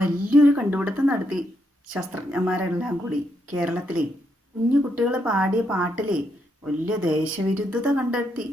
വലിയൊരു കണ്ടുപിടുത്തം നടത്തി ശാസ്ത്രജ്ഞന്മാരെല്ലാം കൂടി കേരളത്തിലെ കുഞ്ഞു കുട്ടികൾ പാടിയ പാട്ടിലെ വലിയ ദേശവിരുദ്ധത കണ്ടെത്തി.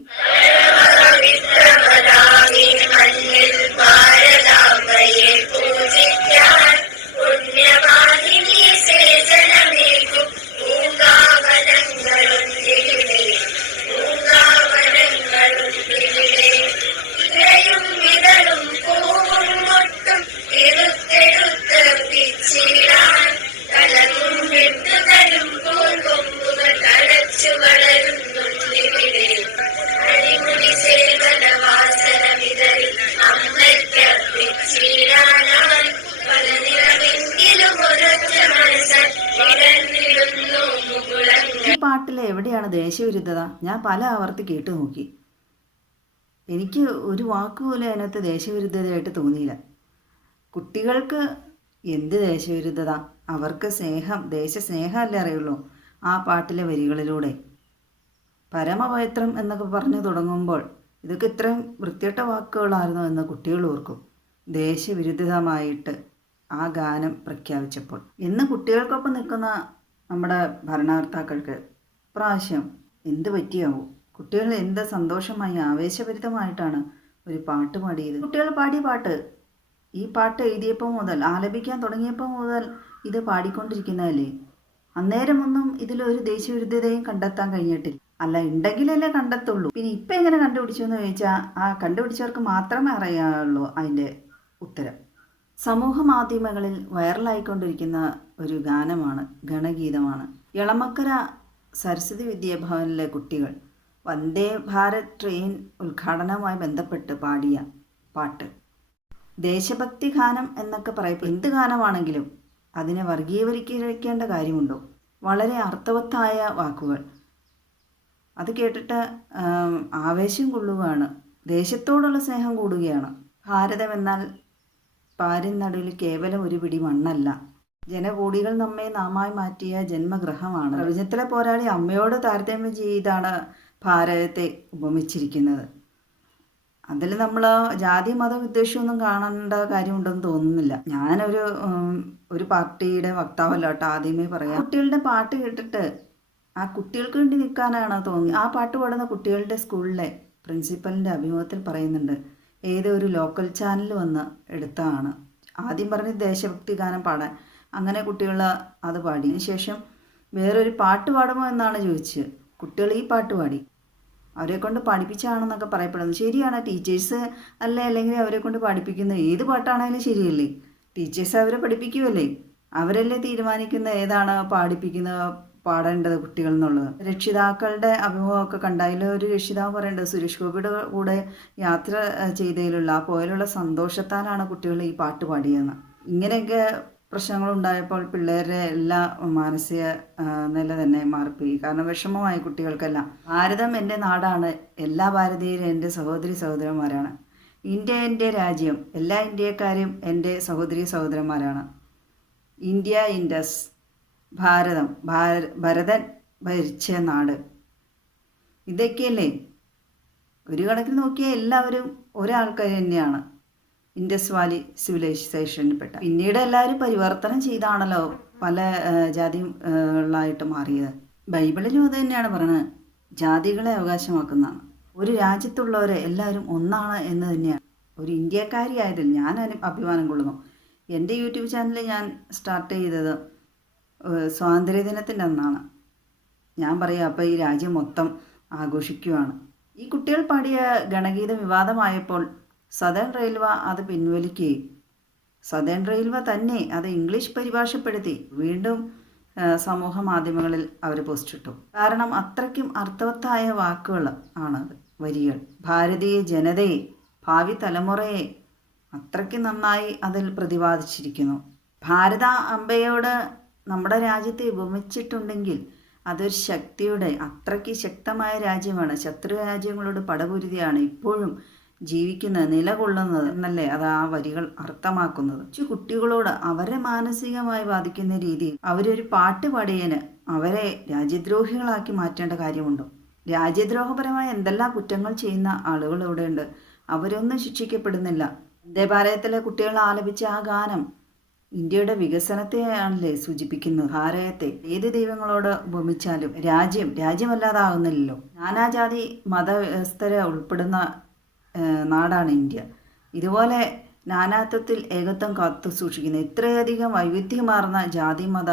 പാട്ടിൽ എവിടെയാണ് ദേശവിരുദ്ധത ഞാൻ പല ആവർത്തി കേട്ടു നോക്കി. എനിക്ക് ഒരു വാക്കുപോലും അതിനകത്ത് ദേശവിരുദ്ധതയായിട്ട് തോന്നിയില്ല. കുട്ടികൾക്ക് എന്ത് ദേശവിരുദ്ധത അവർക്ക് സ്നേഹം ദേശസ്നേഹമല്ലേ അറിയുള്ളൂ ആ പാട്ടിലെ വരികളിലൂടെ. പരമപവിത്രം എന്നൊക്കെ പറഞ്ഞു തുടങ്ങുമ്പോൾ ഇതൊക്കെ ഇത്രയും വൃത്തിയട്ട വാക്കുകളായിരുന്നു എന്ന് കുട്ടികൾ ഓർക്കും. ദേശവിരുദ്ധമായിട്ട് ആ ഗാനം പ്രഖ്യാപിച്ചപ്പോൾ. ഇന്ന് കുട്ടികൾക്കൊപ്പം നിൽക്കുന്ന നമ്മുടെ ഭരണകർത്താക്കൾക്ക് പ്രാവശ്യം എന്ത് പറ്റിയാവും? കുട്ടികൾ എന്ത് സന്തോഷമായി ആവേശഭരിതമായിട്ടാണ് ഒരു പാട്ട് പാടിയത്. കുട്ടികൾ പാടിയ പാട്ട് ഈ പാട്ട് എഴുതിയപ്പോൾ മുതൽ ആലപിക്കാൻ തുടങ്ങിയപ്പോൾ മുതൽ ഇത് പാടിക്കൊണ്ടിരിക്കുന്നതല്ലേ? അന്നേരമൊന്നും ഇതിലൊരു ദേശവിരുദ്ധതയും കണ്ടെത്താൻ കഴിഞ്ഞിട്ടില്ല. അല്ല ഉണ്ടെങ്കിലല്ലേ കണ്ടെത്തുള്ളൂ. പിന്നെ ഇപ്പം എങ്ങനെ കണ്ടുപിടിച്ചു എന്ന് ചോദിച്ചാൽ ആ കണ്ടുപിടിച്ചവർക്ക് മാത്രമേ അറിയാവുള്ളൂ അതിന്റെ ഉത്തരം. സമൂഹ മാധ്യമങ്ങളിൽ വൈറലായിക്കൊണ്ടിരിക്കുന്ന ഒരു ഗാനമാണ് ഗണഗീതമാണ്. ഇളമക്കര സരസ്വതി വിദ്യാഭവനിലെ കുട്ടികൾ വന്ദേ ഭാരത് ട്രെയിൻ ഉദ്ഘാടനവുമായി ബന്ധപ്പെട്ട് പാടിയ പാട്ട്. ദേശഭക്തി ഗാനം എന്നൊക്കെ പറയും എന്ത് ഗാനമാണെങ്കിലും അതിനെ വർഗീയവൽക്കരിക്കേണ്ട കാര്യമുണ്ടോ? വളരെ അർത്ഥവത്തായ വാക്കുകൾ. അത് കേട്ടിട്ട് ആവേശം കൊള്ളുകയാണ്. ദേശത്തോടുള്ള സ്നേഹം കൂടുകയാണ്. ഭാരതം എന്നാൽ പാരിൻ നടുവിൽ കേവലം ഒരു പിടി മണ്ണല്ല. ജനകോടികൾ നമ്മെ നാമായി മാറ്റിയ ജന്മഗ്രഹമാണ്. പ്രപഞ്ചത്തിലെ പോരാളി അമ്മയോട് താരതമ്യം ചെയ്താണ് ഭാരതത്തെ ഉപമിച്ചിരിക്കുന്നത്. അതിൽ നമ്മൾ ജാതി മത വിദ്വേഷമൊന്നും കാണേണ്ട കാര്യമുണ്ടെന്ന് തോന്നുന്നില്ല. ഞാനൊരു ഒരു പാർട്ടിയുടെ വക്താവല്ല കേട്ടോ ആദ്യമേ പറയാം. കുട്ടികളുടെ പാട്ട് കേട്ടിട്ട് ആ കുട്ടികൾക്ക് വേണ്ടി നിൽക്കാനാണ് തോന്നി. ആ പാട്ട് പാടുന്ന കുട്ടികളുടെ സ്കൂളിലെ പ്രിൻസിപ്പലിന്റെ അഭിമുഖത്തിൽ പറയുന്നുണ്ട് ഏതൊരു ലോക്കൽ ചാനൽ വന്ന് എടുത്തതാണ് ആദ്യം പറഞ്ഞ് ദേശഭക്തി ഗാനം പാടാൻ അങ്ങനെ കുട്ടികൾ അത് പാടി ശേഷം വേറൊരു പാട്ട് പാടുമോ എന്നാണ് ചോദിച്ചത്. കുട്ടികൾ ഈ പാട്ട് പാടി. അവരെ കൊണ്ട് പഠിപ്പിച്ചാണെന്നൊക്കെ പറയപ്പെടുന്നത് ശരിയാണ് ടീച്ചേഴ്സ് അല്ല? അല്ലെങ്കിൽ അവരെ കൊണ്ട് പഠിപ്പിക്കുന്നത് ഏത് പാട്ടാണെങ്കിലും ശരിയല്ലേ? ടീച്ചേഴ്സ് അവരെ പഠിപ്പിക്കുമല്ലേ അവരല്ലേ തീരുമാനിക്കുന്ന ഏതാണ് പാടിപ്പിക്കുന്ന പാടേണ്ടത് കുട്ടികൾ എന്നുള്ളത്? രക്ഷിതാക്കളുടെ അഭിമുഖമൊക്കെ കണ്ടതിൽ ഒരു രക്ഷിതാവ് പറയേണ്ടത്. സുരേഷ് ഗോപിയുടെ കൂടെ യാത്ര ചെയ്തതിലുള്ള ആ പോയാലുള്ള സന്തോഷത്താലാണ് കുട്ടികൾ ഈ പാട്ട് പാടിയതെന്ന്. ഇങ്ങനെയൊക്കെ പ്രശ്നങ്ങളുണ്ടായപ്പോൾ പിള്ളേരുടെ എല്ലാ മാനസിക നില തന്നെ മാറിപ്പോയി. കാരണം വിഷമമായി കുട്ടികൾക്കെല്ലാം. ഭാരതം എന്റെ നാടാണ്. എല്ലാ ഭാരതീയരും എന്റെ സഹോദരി സഹോദരന്മാരാണ്. ഇന്ത്യ എന്റെ രാജ്യം. എല്ലാ ഇന്ത്യക്കാരും എന്റെ സഹോദരി സഹോദരന്മാരാണ്. ഇന്ത്യ ഇൻഡസ് ഭാരതം ഭാര ഭരതൻ ഭരിച്ച നാട്. ഇതൊക്കെയല്ലേ? ഒരു കണക്കിന് നോക്കിയാൽ എല്ലാവരും ഒരാൾക്കാർ തന്നെയാണ്. ഇൻഡസ് വാലി സിവിലൈസേഷനിൽപ്പെട്ട. പിന്നീട് എല്ലാവരും പരിവർത്തനം ചെയ്താണല്ലോ പല ജാതി ജാതികളായിട്ട് മാറിയത്. ബൈബിളിലും അത് തന്നെയാണ് പറയുന്നത് ജാതികളെ അവകാശമാക്കുന്നതാണ്. ഒരു രാജ്യത്തുള്ളവരെ എല്ലാവരും ഒന്നാണ് എന്ന് തന്നെയാണ്. ഒരു ഇന്ത്യക്കാരിയായതിൽ ഞാൻ അഭിമാനം കൊള്ളുന്നു. എന്റെ യൂട്യൂബ് ചാനൽ ഞാൻ സ്റ്റാർട്ട് ചെയ്തത് സ്വാതന്ത്ര്യദിനത്തിന്റെ അന്നാണ്. ഞാൻ പറയാം അപ്പോൾ ഈ രാജ്യം മൊത്തം ആഘോഷിക്കുവാണ്. ഈ കുട്ടികൾ പാടിയ ഗണഗീതം വിവാദമായപ്പോൾ സദേൺ റെയിൽവേ അത് പിൻവലിക്കുകയും സദേൺ റെയിൽവേ തന്നെ അത് ഇംഗ്ലീഷ് പരിഭാഷപ്പെടുത്തി. വീണ്ടും സമൂഹ മാധ്യമങ്ങളിൽ അവർ പോസ്റ്റിട്ടു കാരണം അത്രയ്ക്കും അർത്ഥവത്തായ വാക്കുകൾ ആണത് വരികൾ. ഭാരതീയ ജനതയെ ഭാവി തലമുറയെ അത്രയ്ക്ക് നന്നായി അതിൽ പ്രതിപാദിച്ചിരിക്കുന്നു. ഭാരത അമ്പയോട് നമ്മുടെ രാജ്യത്തെ ഉപമിച്ചിട്ടുണ്ടെങ്കിൽ അതൊരു ശക്തിയുടെ അത്രയ്ക്ക് ശക്തമായ രാജ്യമാണ്. ശത്രു രാജ്യങ്ങളോട് പടപുരുതിയാണ്. ഇപ്പോഴും ജീവിക്കുന്നത് നിലകൊള്ളുന്നത് എന്നല്ലേ അത് ആ വരികൾ അർത്ഥമാക്കുന്നത്. കൊച്ചു കുട്ടികളോട് അവരെ മാനസികമായി ബാധിക്കുന്ന രീതിയിൽ അവരൊരു പാട്ട് പാടിയതിന് അവരെ രാജ്യദ്രോഹികളാക്കി മാറ്റേണ്ട കാര്യമുണ്ടോ? രാജ്യദ്രോഹപരമായ എന്തെല്ലാം കുറ്റങ്ങൾ ചെയ്യുന്ന ആളുകൾ ഇവിടെയുണ്ട്. അവരൊന്നും ശിക്ഷിക്കപ്പെടുന്നില്ല. വന്ദേ ഭാരതത്തിലെ കുട്ടികൾ ആലപിച്ച ആ ഗാനം ഇന്ത്യയുടെ വികസനത്തെയാണല്ലേ സൂചിപ്പിക്കുന്നത്. ഭാരതത്തെ ഏത് ദൈവങ്ങളോട് ഉപമിച്ചാലും രാജ്യം രാജ്യമല്ലാതാകുന്നില്ലല്ലോ. നാനാജാതി മതവ്യവസ്ഥരെ ഉൾപ്പെടുന്ന നാടാണ് ഇന്ത്യ. ഇതുപോലെ നാനാത്വത്തിൽ ഏകത്വം കാത്തു സൂക്ഷിക്കുന്ന ഇത്രയധികം വൈവിധ്യമാർന്ന ജാതി മത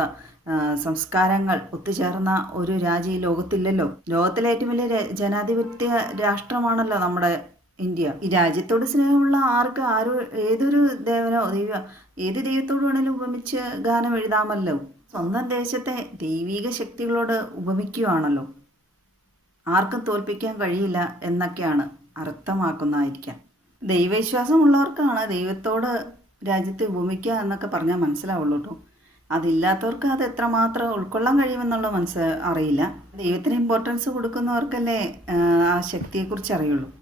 സംസ്കാരങ്ങൾ ഒത്തുചേർന്ന ഒരു രാജ്യം ലോകത്തില്ലല്ലോ. ലോകത്തിലെ ഏറ്റവും വലിയ ജനാധിപത്യ രാഷ്ട്രമാണല്ലോ നമ്മുടെ ഇന്ത്യ. ഈ രാജ്യത്തോട് സ്നേഹമുള്ള ആർക്ക് ആരോ ഏതൊരു ദേവനോ ദൈവ ഏത് ദൈവത്തോട് വേണേലും ഉപമിച്ച് ഗാനം എഴുതാമല്ലോ. സ്വന്തം ദേശത്തെ ദൈവീക ശക്തികളോട് ഉപമിക്കുകയാണല്ലോ. ആർക്കും തോൽപ്പിക്കാൻ കഴിയില്ല എന്നൊക്കെയാണ്. അർത്ഥമാക്കുന്നതായിരിക്കാം. ദൈവവിശ്വാസമുള്ളവർക്കാണ് ദൈവത്തോട് രാജ്യത്തെ ഉപമിക്കുക എന്നൊക്കെ പറഞ്ഞാൽ മനസ്സിലാവുള്ളൂ കേട്ടോ അതില്ലാത്തവർക്ക് അത് എത്രമാത്രം ഉൾക്കൊള്ളാൻ കഴിയുമെന്നുള്ള മനസ്സ് അറിയില്ല. ദൈവത്തിന് ഇമ്പോർട്ടൻസ് കൊടുക്കുന്നവർക്കല്ലേ ആ ശക്തിയെക്കുറിച്ച് അറിയുള്ളൂ.